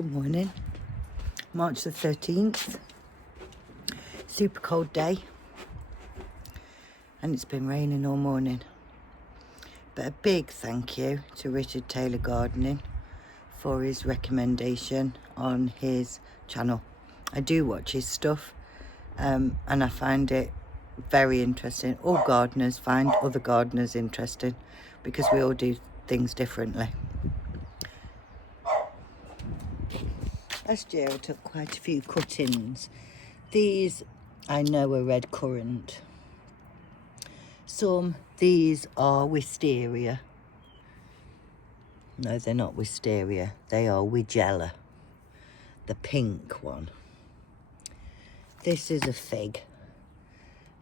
Good morning, March the 13th, super cold day, and it's been raining all morning. But a big thank you to Richard Taylor Gardening for his recommendation on his channel. I do watch his stuff and I find it very interesting. All gardeners find other gardeners interesting because we all do things differently. Last year I took quite a few cuttings. These I know are Redcurrant. These are wisteria. No, they're not wisteria. They are Weigela, the pink one. This is a fig.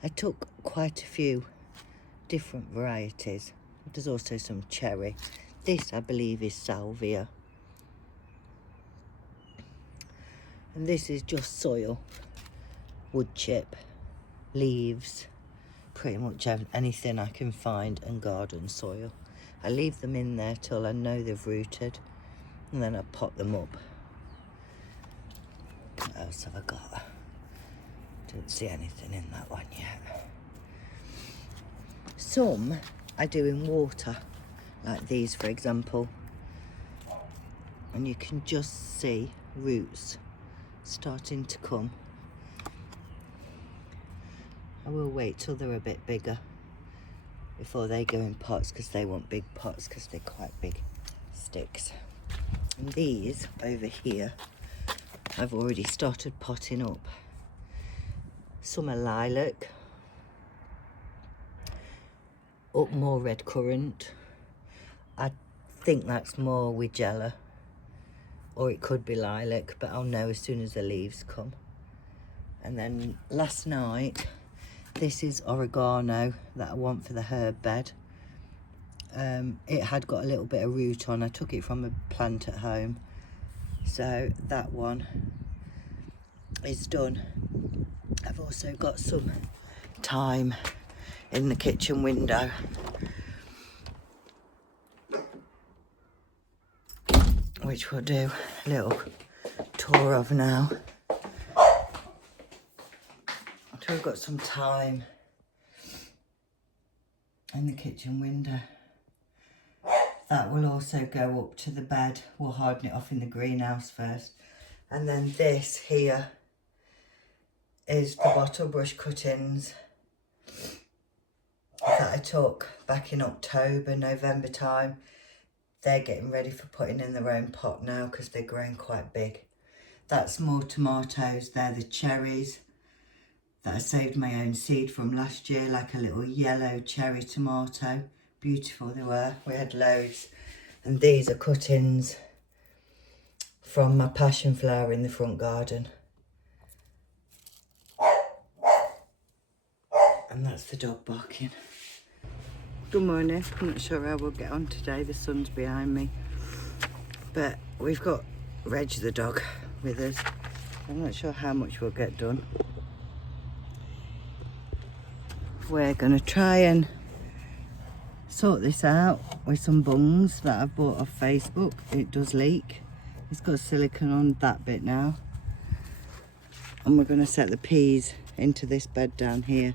I took quite a few different varieties. There's also some cherry. This I believe is salvia. And this is just soil, wood chip, leaves, pretty much anything I can find, and garden soil. I leave them in there till I know they've rooted, and then I pot them up. What else have I got? Don't see anything in that one yet. Some I do in water, like these for example, and you can just see roots starting to come. I will wait till they're a bit bigger before they go in pots, because they want big pots because they're quite big sticks. And these over here I've already started potting up. Some are lilac, up more Redcurrant. I think that's more Weigela, or it could be lilac, but I'll know as soon as the leaves come. And then last night, this is oregano that I want for the herb bed. It had got a little bit of root on. I took it from a plant at home, so that one is done. I've also got some thyme in the kitchen window, which we'll do a little tour of now. So we've got some thyme in the kitchen window. That will also go up to the bed. We'll harden it off in the greenhouse first. And then this here is the bottle brush cuttings that I took back in October, November time. They're getting ready for putting in their own pot now because they're growing quite big. That's more tomatoes. They're the cherries that I saved my own seed from last year, like a little yellow cherry tomato. Beautiful they were. We had loads. And these are cuttings from my passion flower in the front garden. And that's the dog barking. Good morning. I'm not sure how we'll get on today. The sun's behind me. But we've got Reg the dog with us. I'm not sure how much we'll get done. We're going to try and sort this out with some bungs that I've bought off Facebook. It does leak. It's got silicone on that bit now. And we're going to set the peas into this bed down here.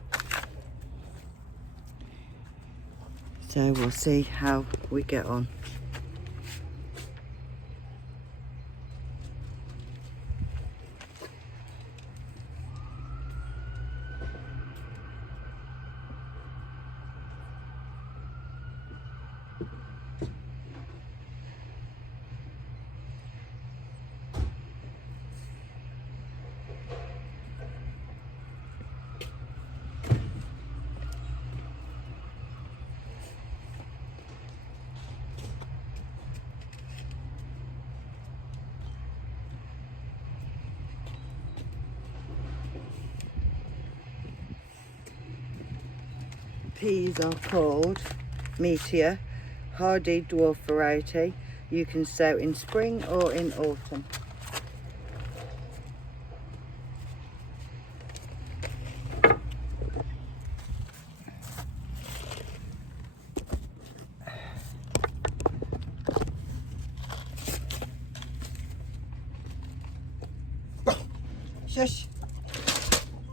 So we'll see how we get on. Peas are called Meteor, hardy dwarf variety. You can sow in spring or in autumn. Shush.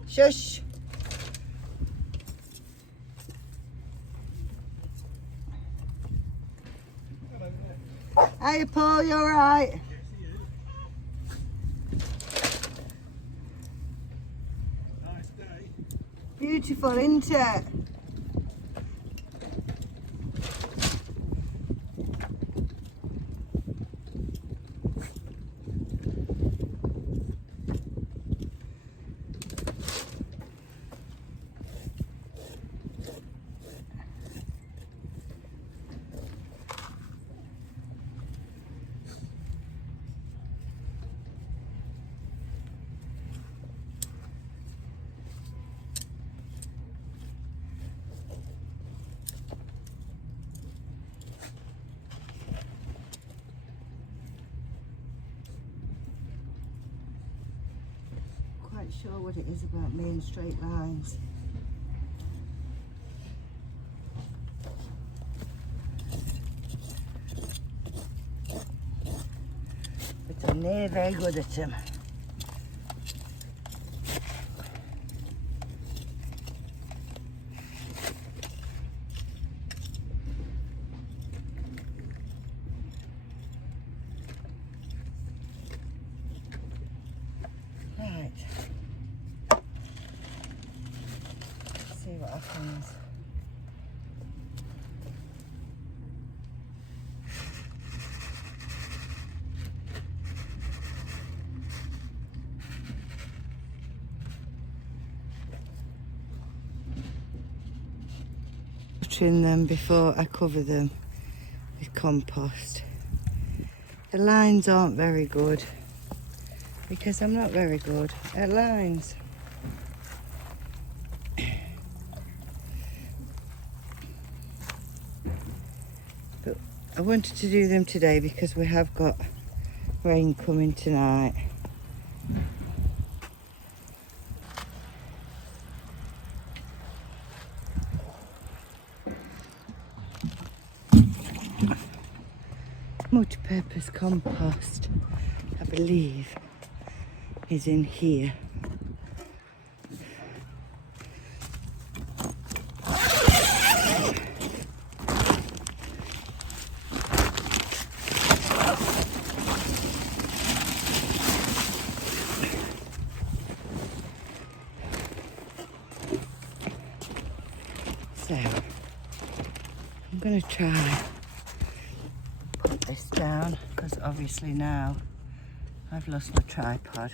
Shush. Hiya, Paul, you alright? Nice day. Beautiful, isn't it? Quite sure what it is about me and straight lines. But I'm never very good at them. Right. Let's see what happens. Trim them before I cover them with compost. The lines aren't very good because I'm not very good at lines. But I wanted to do them today because we have got rain coming tonight. Multi-purpose compost, I believe, is in here. So, I'm going to try put this down because obviously now I've lost my tripod.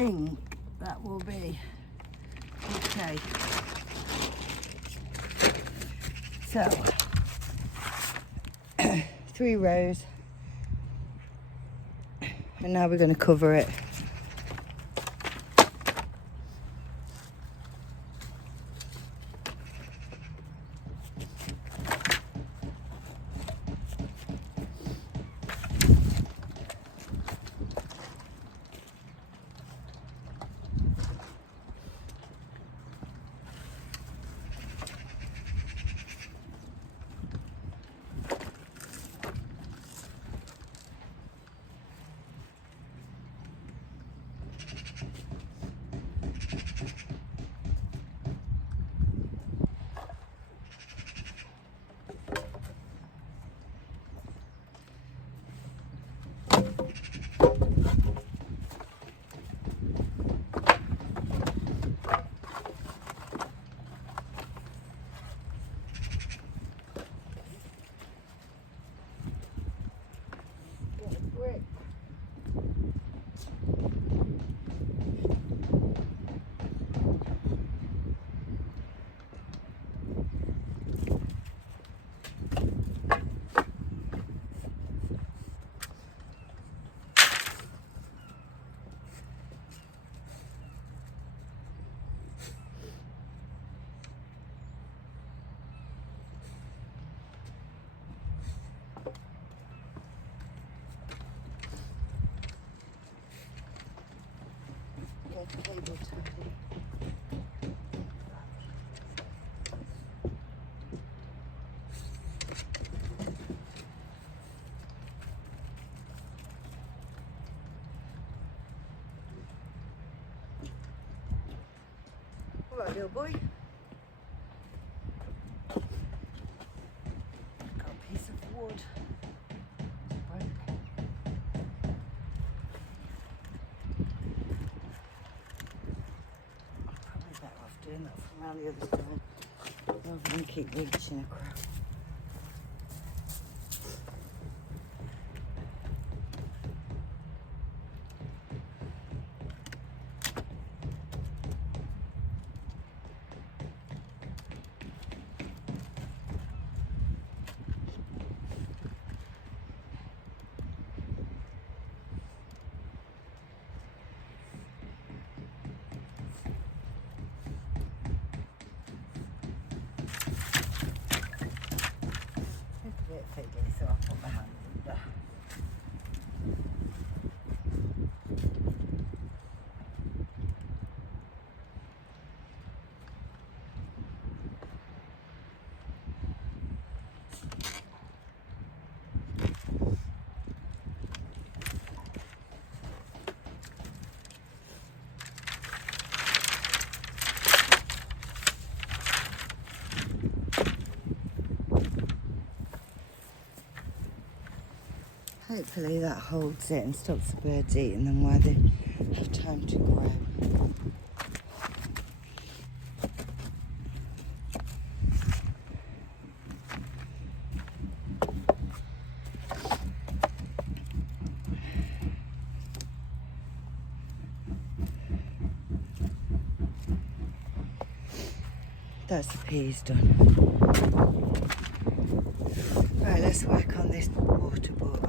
think that will be okay. So 3 rows, and now we're going to cover it. Table tapping. All right, little boy. Got a piece of wood. Doing that from around the other side rather than keep reaching across. So I'll put my hand under. Hopefully that holds it and stops the birds eating them while they have time to grow. That's the peas done. Right, let's work on this water butt.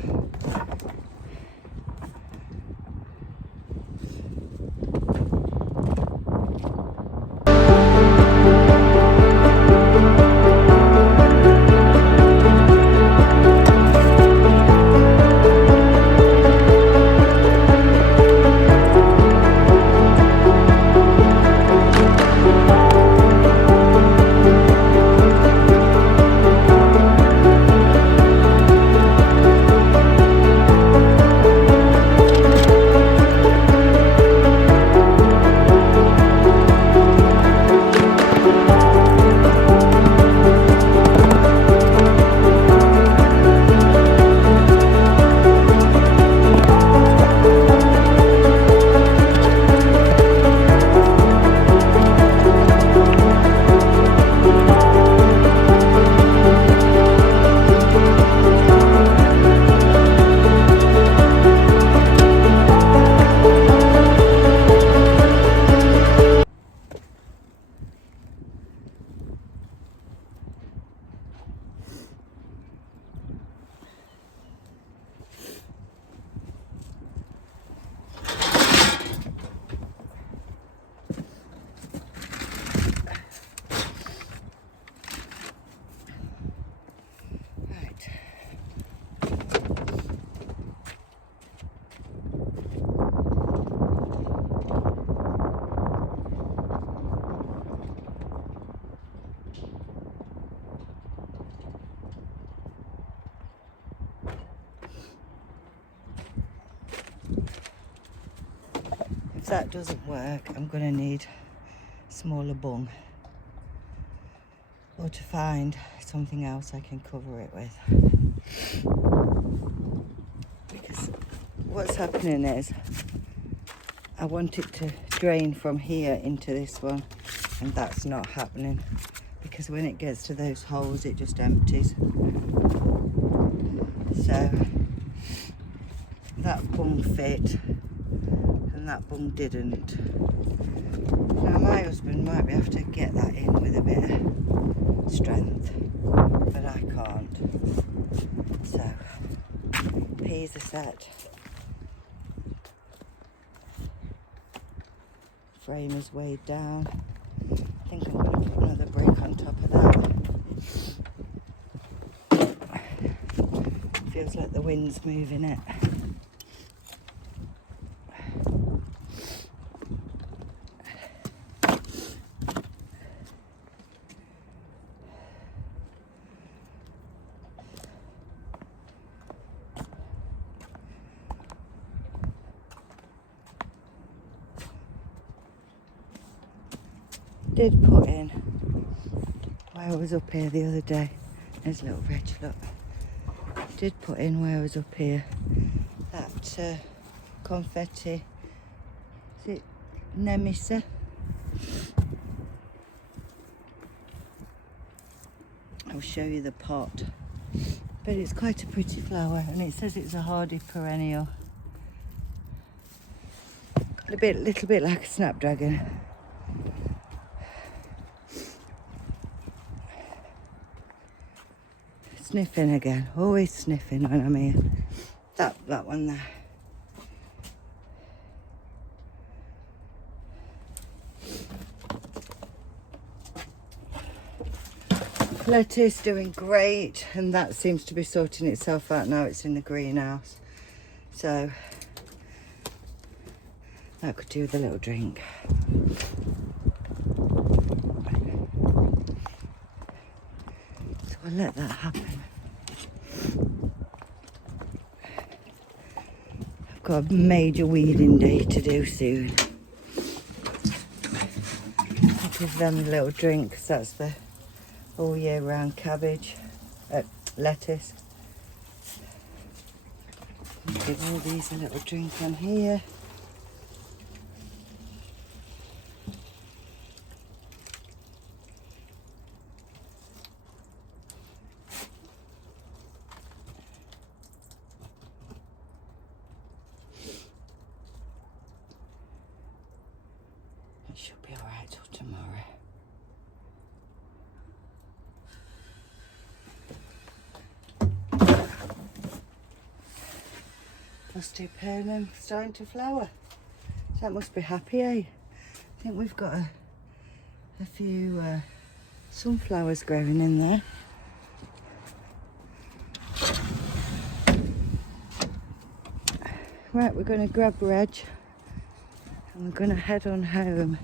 that doesn't work, I'm going to need a smaller bung, or to find something else I can cover it with. Because what's happening is I want it to drain from here into this one, and that's not happening, because when it gets to those holes it just empties. So that bung fit and that bung didn't. Now my husband might be able to get that in with a bit of strength, but I can't. So peas are set. Frame is weighed down. I think I'm going to put another brick on top of that. Feels like the wind's moving it. Did put in where I was up here the other day. There's a little veg, look. Did put in where I was up here that confetti. Is it Nemisa? I'll show you the pot. But it's quite a pretty flower, and it says it's a hardy perennial. Little bit like a snapdragon. Sniffing again, always sniffing when I'm here. That one there. Lettuce doing great, and that seems to be sorting itself out now. It's in the greenhouse, so that could do with a little drink. So I'll let that happen. I've got a major weeding day to do soon. I'll give them a little drink, because that's the all year round cabbage, lettuce. Give all these a little drink on here. It should be alright till tomorrow. Stupendum starting to flower. So that must be happy, eh? I think we've got a few sunflowers growing in there. Right, we're going to grab Reg and we're going to head on home.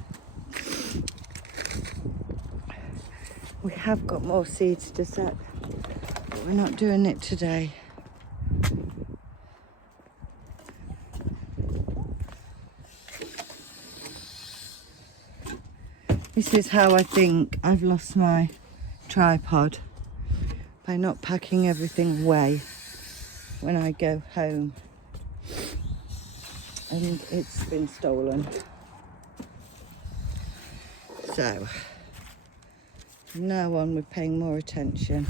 We have got more seeds to set, but we're not doing it today. This is how I think I've lost my tripod, by not packing everything away when I go home, and it's been stolen. So from now on we're paying more attention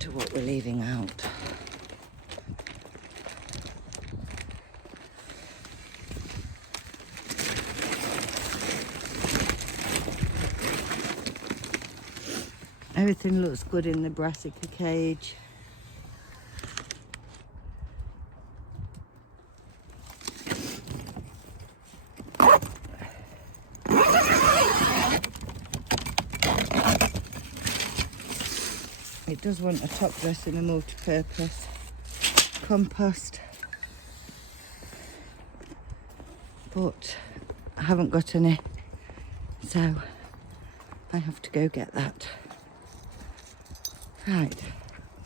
to what we're leaving out. Everything looks good in the brassica cage. It does want a top dress in a multi-purpose compost, but I haven't got any, so I have to go get that. Right,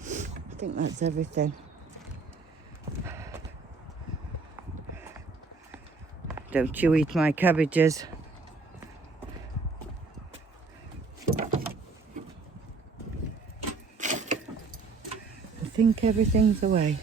I think that's everything. Don't you eat my cabbages. I think everything's away.